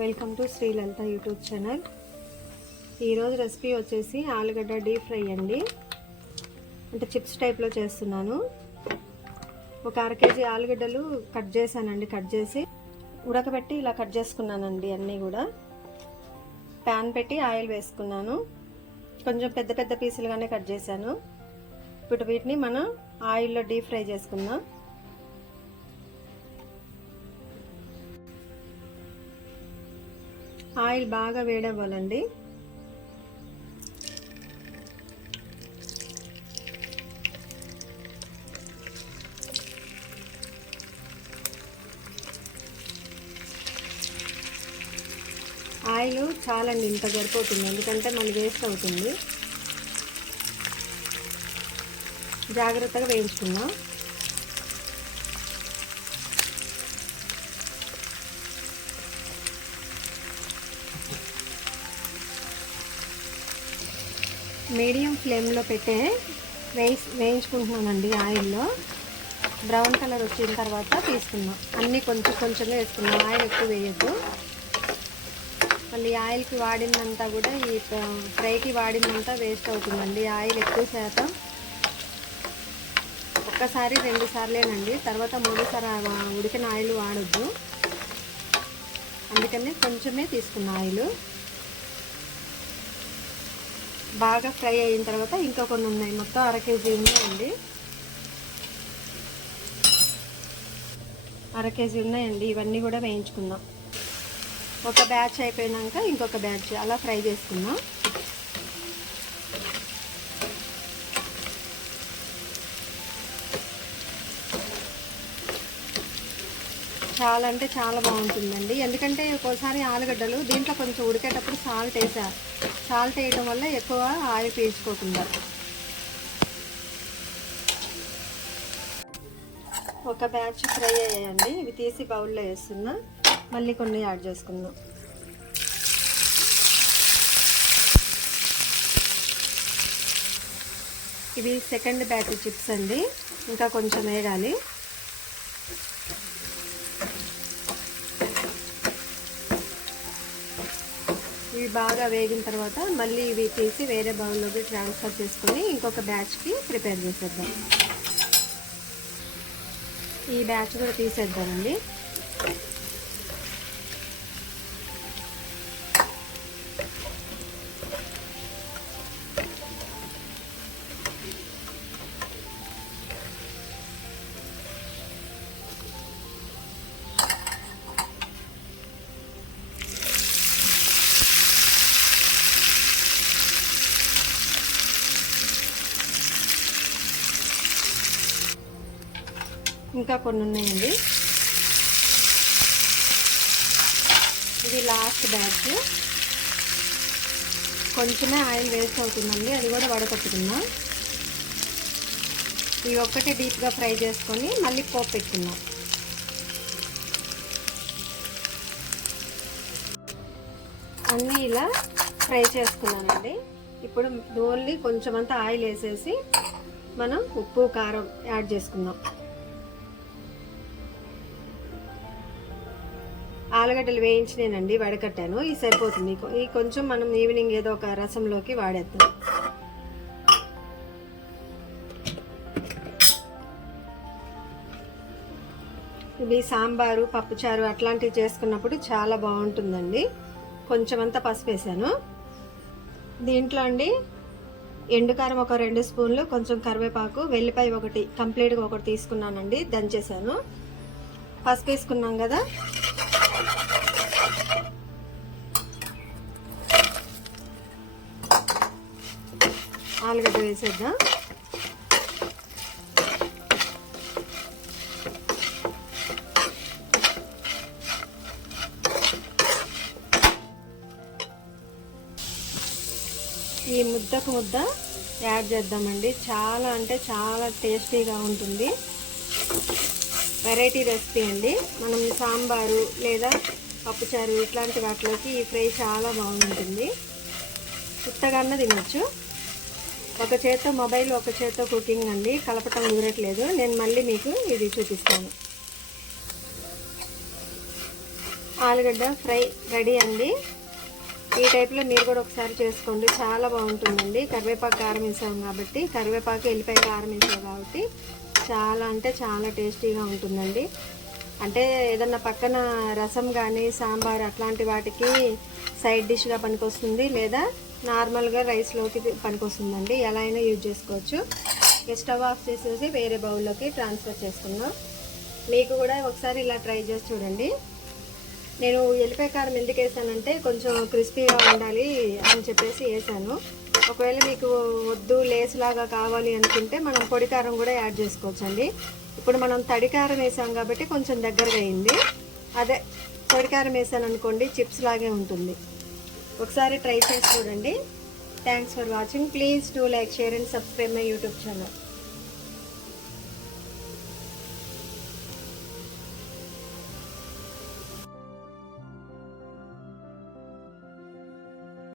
Welcome to Shri Lalitha YouTube channel. ఈరోజు recipe వచ్చేసి ఆలుగడ్డ డీప్ ఫ్రై అండి. అంటే చిప్స్ టైప్లో చేస్తున్నాను. ఒక 1/2 కేజీ ఆలుగడ్డలు కట్ చేశానండి. కట్ చేసి ఉడకబెట్టి ఇలా కట్ చేసుకున్నానండి. అన్నీ కూడా ప్యాన్ పెట్టి ఆయిల్ వేసుకున్నాను. కొంచెం పెద్ద పెద్ద పీసులుగానే కట్ చేశాను. ఇప్పుడు వీటిని మనం ఆయిల్లో డీప్ ఫ్రై చేసుకుందాం. ఆయిల్ బాగా వేడవ్వాలండి. ఆయిల్ చాలండి, ఇంత సరిపోతుంది. ఎందుకంటే మళ్ళీ వేస్ట్ అవుతుంది. జాగ్రత్తగా వేయించుకుందాం. మీడియం ఫ్లేమ్లో పెట్టే వేయించుకుంటున్నానండి. ఆయిల్లో బ్రౌన్ కలర్ వచ్చిన తర్వాత తీసుకుందాం. అన్నీ కొంచెం కొంచెంగా వేసుకున్నాం. ఆయిల్ ఎక్కువ వేయద్దు. మళ్ళీ ఆయిల్కి వాడిందంతా కూడా ఈ ఫ్రైకి వాడిందంతా వేస్ట్ అవుతుందండి. ఆయిల్ ఎక్కువ శాతం ఒక్కసారి 2 సార్లేనండి. తర్వాత 3 సార్లు ఉడికిన ఆయిల్ వాడొద్దు. అందుకని కొంచెమే తీసుకున్న ఆయిల్. బాగా ఫ్రై అయిన తర్వాత ఇంకా కొన్ని ఉన్నాయి. మొత్తం 1/2 కేజీ ఉన్నాయండి. 1/2 కేజీ ఉన్నాయండి. ఇవన్నీ కూడా వేయించుకుందాం. ఒక బ్యాచ్ అయిపోయినాక ఇంకొక బ్యాచ్ అలా ఫ్రై చేసుకుందాం. చాలా అంటే చాలా బాగుంటుందండి. ఎందుకంటే ఒక్కోసారి ఆలుగడ్డలు దీంట్లో కొంచెం ఉడికేటప్పుడు సాల్ట్ వేసారు. సాల్ట్ వేయడం వల్ల ఎక్కువ ఆయిల్ పీల్చుకోకుండా. ఒక బ్యాచ్ ఫ్రై అయ్యాయండి. ఇవి తీసి బౌల్లో వేస్తున్నా. మళ్ళీ కొన్ని యాడ్ చేసుకుందాం. ఇవి సెకండ్ బ్యాచ్ చిప్స్ అండి. ఇంకా కొంచెం వేగాలి. ఇవి బాగా వేగిన తర్వాత మళ్ళీ ఇవి తీసి వేరే బౌల్లోకి ట్రాన్స్ఫర్ చేసుకొని ఇంకొక బ్యాచ్కి ప్రిపేర్ చేసేద్దాం. ఈ బ్యాచ్ కూడా తీసేద్దామండి. ఇంకా కొన్ని ఉన్నాయండి. ఇది లాస్ట్ బ్యాచ్. కొంచెమే ఆయిల్ వేస్ట్ అవుతుందండి. అది కూడా వడకట్టుకుందాం. ఇవి ఒక్కటే డీప్గా ఫ్రై చేసుకొని మళ్ళీ పోపు పెట్టుకుందాం. అన్నీ ఇలా ఫ్రై చేసుకున్నానండి. ఇప్పుడు ఓన్లీ కొంచెం అంతా ఆయిల్ వేసేసి మనం ఉప్పు కారం యాడ్ చేసుకుందాం. ఆలుగడ్డలు వేయించినేనండి, వడకట్టాను. ఇది సరిపోతుంది. ఈ కొంచెం మనం ఈవినింగ్ ఏదో ఒక రసంలోకి వాడేద్దాం. ఇవి సాంబారు, పప్పుచారు అట్లాంటివి చేసుకున్నప్పుడు చాలా బాగుంటుందండి. కొంచెం అంతా పసుపు వేసాను. దీంట్లో అండి ఎండుకారం ఒక 2 స్పూన్లు, కొంచెం కరివేపాకు, వెల్లిపాయ ఒకటి కంప్లీట్గా ఒకటి తీసుకున్నానండి. దంచేసాను. పసుపు వేసుకున్నాం కదా, ఆలుగడ్డ వేసేద్దాం. ఈ ముద్దకు ముద్ద యాడ్ చేద్దామండి. చాలా అంటే చాలా టేస్టీగా ఉంటుంది. వెరైటీ రెసిపీ అండి. మనం సాంబారు లేదా పప్పుచారు ఇట్లాంటి వాటిలోకి ఈ ఫ్రై చాలా బాగుంటుంది. ఉత్తగానే తినొచ్చు. ఒక చేత్తో మొబైల్, ఒక చేత్తో కుకింగ్ అండి. కలపటం కుదరట్లేదు. నేను మళ్ళీ మీకు ఇది చూపిస్తాను. ఆలుగడ్డ ఫ్రై రెడీ అండి. ఈ టైప్లో మీరు కూడా ఒకసారి చేసుకోండి, చాలా బాగుంటుందండి. కరివేపాకు కారం వేసాం కాబట్టి, కరివేపాకు ఎల్లిపాయ కారం వేసాం కాబట్టి చాలా అంటే చాలా టేస్టీగా ఉంటుందండి. అంటే ఏదన్నా పక్కన రసం కానీ సాంబార్ అట్లాంటి వాటికి సైడ్ డిష్గా పనికొస్తుంది, లేదా నార్మల్గా రైస్లోకి పనికొస్తుందండి. ఎలా అయినా యూజ్ చేసుకోవచ్చు. స్టవ్ ఆఫ్ చేసేసి వేరే బౌల్లోకి ట్రాన్స్ఫర్ చేసుకున్నాం. మీకు కూడా ఒకసారి ఇలా ట్రై చేసి చూడండి. నేను ఎల్లిపాయ కారం ఎందుకు వేసానంటే కొంచెం క్రిస్పీగా ఉండాలి అని చెప్పేసి వేసాను. ఒకవేళ మీకు వద్దు లేసులాగా కావాలి అనుకుంటే మనం పొడి కారం కూడా యాడ్ చేసుకోవచ్చండి. ఇప్పుడు మనం తడి కారం వేసాం కాబట్టి కొంచెం దగ్గరగా అయింది. అదే పొడి కారం వేసాను అనుకోండి చిప్స్ లాగే ఉంటుంది. ఒకసారి ట్రై చేసి చూడండి. Thanks for watching. Please do like, share and subscribe my YouTube channel.